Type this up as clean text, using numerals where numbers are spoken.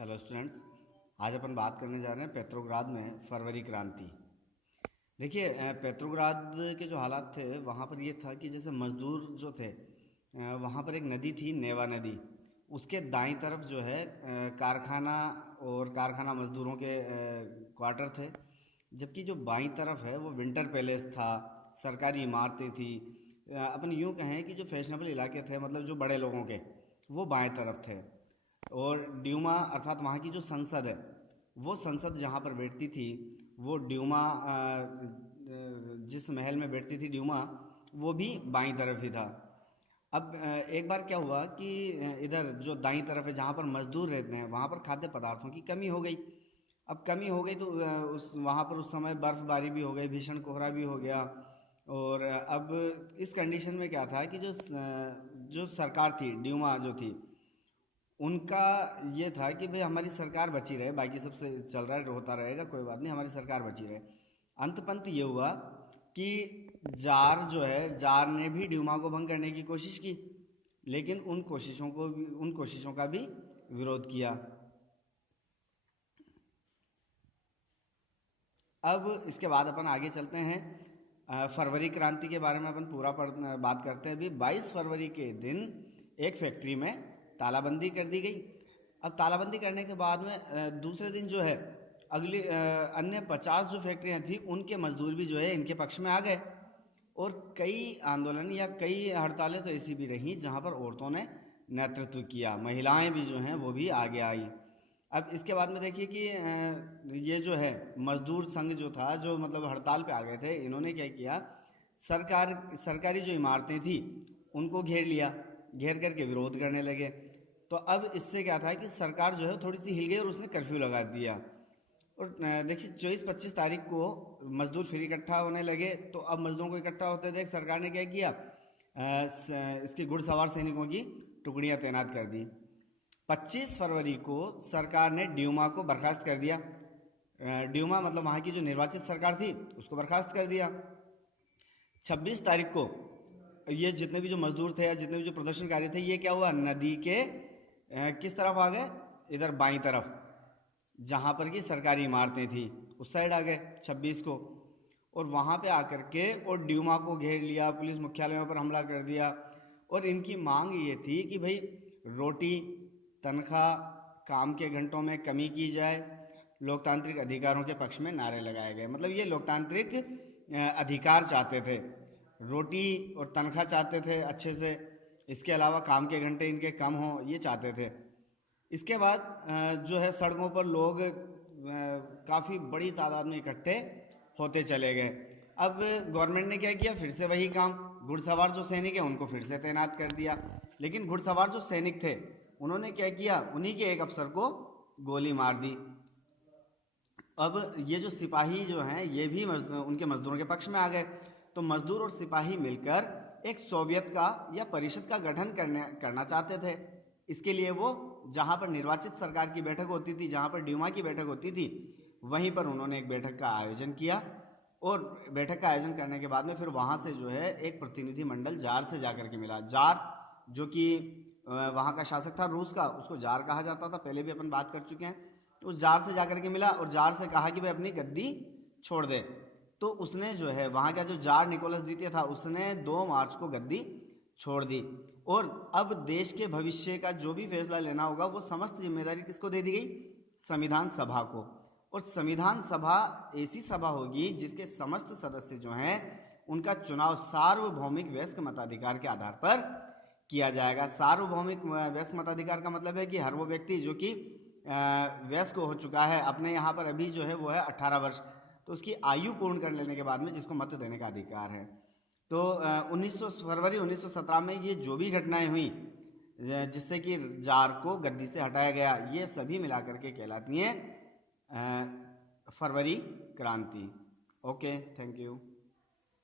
Hello students. आज अपन बात करने जा रहे हैं पेट्रोग्राद में फरवरी क्रांति। देखिए, पेट्रोग्राद के जो हालात थे वहाँ पर ये था कि जैसे मजदूर जो थे, वहाँ पर एक नदी थी, नेवा नदी। उसके दाईं तरफ जो है कारखाना और कारखाना मजदूरों के क्वार्टर थे। जबकि जो बाईं तरफ है वो विंटर पैलेस था, सरकारी इमारतें थी। अपन यूँ कहें कि जो फैशनेबल इलाके थे, मतलब जो बड़े लोगों के, वो बाएं तरफ थे। और ड्यूमा अर्थात वहाँ की जो संसद है, वो संसद जहाँ पर बैठती थी, वो ड्यूमा जिस महल में बैठती थी ड्यूमा, वो भी बाईं तरफ ही था। अब एक बार क्या हुआ कि इधर जो दाईं तरफ है जहाँ पर मजदूर रहते हैं, वहाँ पर खाद्य पदार्थों की कमी हो गई। अब कमी हो गई तो उस वहाँ पर उस समय बर्फबारी भी हो गई, भीषण कोहरा भी हो गया। और अब इस कंडीशन में क्या था कि जो सरकार थी, ड्यूमा जो थी, उनका ये था कि भाई हमारी सरकार बची रहे, बाकी सबसे चल रहा है, होता रहेगा, कोई बात नहीं, हमारी सरकार बची रहे। अंत पंत ये हुआ कि जार जो है, जार ने भी ड्यूमा को भंग करने की कोशिश की, लेकिन उन कोशिशों का भी विरोध किया। अब इसके बाद अपन आगे चलते हैं। फरवरी क्रांति के बारे में अपन पूरा बात करते हैं। अभी 22 फरवरी के दिन एक फैक्ट्री में तालाबंदी कर दी गई। अब तालाबंदी करने के बाद में दूसरे दिन जो है, अगली अन्य 50 जो फैक्ट्रियां थी, उनके मजदूर भी जो है इनके पक्ष में आ गए। और कई आंदोलन या कई हड़तालें तो ऐसी भी रहीं जहां पर औरतों ने नेतृत्व किया, महिलाएं भी जो हैं वो भी आगे आई। अब इसके बाद में देखिए कि ये जो है मजदूर संघ जो था, जो मतलब हड़ताल पे आ गए थे, इन्होंने क्या किया, सरकारी जो इमारतें थी उनको घेर लिया, घेर करके विरोध करने लगे। तो अब इससे क्या था कि सरकार जो है थोड़ी सी हिल गई और उसने कर्फ्यू लगा दिया। और देखिए 24-25 तारीख को मजदूर फिर इकट्ठा होने लगे। तो अब मजदूरों को इकट्ठा होते देख सरकार ने क्या किया, इसकी घुड़सवार सैनिकों की टुकड़ियां तैनात कर दी। 25 फरवरी को सरकार ने ड्यूमा को बर्खास्त कर दिया। ड्यूमा मतलब वहाँ की जो निर्वाचित सरकार थी उसको बर्खास्त कर दिया। 26 तारीख को ये जितने भी जो मजदूर थे या जितने भी जो प्रदर्शनकारी थे, ये क्या हुआ, नदी के किस तरफ आ गए, इधर बाईं तरफ, जहाँ पर की सरकारी इमारतें थी उस साइड आ गए 26 को। और वहाँ पे आकर के और ड्यूमा को घेर लिया, पुलिस मुख्यालयों पर हमला कर दिया। और इनकी मांग ये थी कि भाई रोटी, तनख्वाह, काम के घंटों में कमी की जाए, लोकतांत्रिक अधिकारों के पक्ष में नारे लगाए गए। मतलब ये लोकतांत्रिक अधिकार चाहते थे, रोटी और तनख्वाह चाहते थे अच्छे से, इसके अलावा काम के घंटे इनके कम हों, ये चाहते थे। इसके बाद जो है सड़कों पर लोग काफ़ी बड़ी तादाद में इकट्ठे होते चले गए। अब गवर्नमेंट ने क्या किया, फिर से वही काम, घुड़सवार जो सैनिक हैं उनको फिर से तैनात कर दिया। लेकिन घुड़सवार जो सैनिक थे उन्होंने क्या किया, उन्हीं के एक अफसर को गोली मार दी। अब ये जो सिपाही जो हैं ये भी उनके मजदूरों के पक्ष में आ गए। तो मजदूर और सिपाही मिलकर एक सोवियत का या परिषद का गठन करना चाहते थे। इसके लिए वो जहाँ पर निर्वाचित सरकार की बैठक होती थी, जहाँ पर ड्यूमा की बैठक होती थी, वहीं पर उन्होंने एक बैठक का आयोजन किया। और बैठक का आयोजन करने के बाद में फिर वहाँ से जो है एक प्रतिनिधिमंडल जार से जाकर के मिला। जार जो कि वहाँ का शासक था रूस का, उसको जार कहा जाता था, पहले भी अपन बात कर चुके हैं। तो उस जार से जाकर के मिला और जार से कहा कि भाई अपनी गद्दी छोड़ दे। तो उसने जो है वहाँ का जो जार निकोलस द्वितीय था, उसने 2 मार्च को गद्दी छोड़ दी। और अब देश के भविष्य का जो भी फैसला लेना होगा वो समस्त जिम्मेदारी किसको दे दी गई, संविधान सभा को। और संविधान सभा ऐसी सभा होगी जिसके समस्त सदस्य जो हैं उनका चुनाव सार्वभौमिक वयस्क मताधिकार के आधार पर किया जाएगा। सार्वभौमिक वयस्क मताधिकार का मतलब है कि हर वो व्यक्ति जो कि वयस्क हो चुका है, अपने यहाँ पर अभी जो है वो है 18 वर्ष, तो उसकी आयु पूर्ण कर लेने के बाद में जिसको मत देने का अधिकार है। तो 1900 फरवरी 1917 में ये जो भी घटनाएं हुई जिससे कि जार को गद्दी से हटाया गया, ये सभी मिलाकर के कहलाती हैं फरवरी क्रांति। Okay, thank you.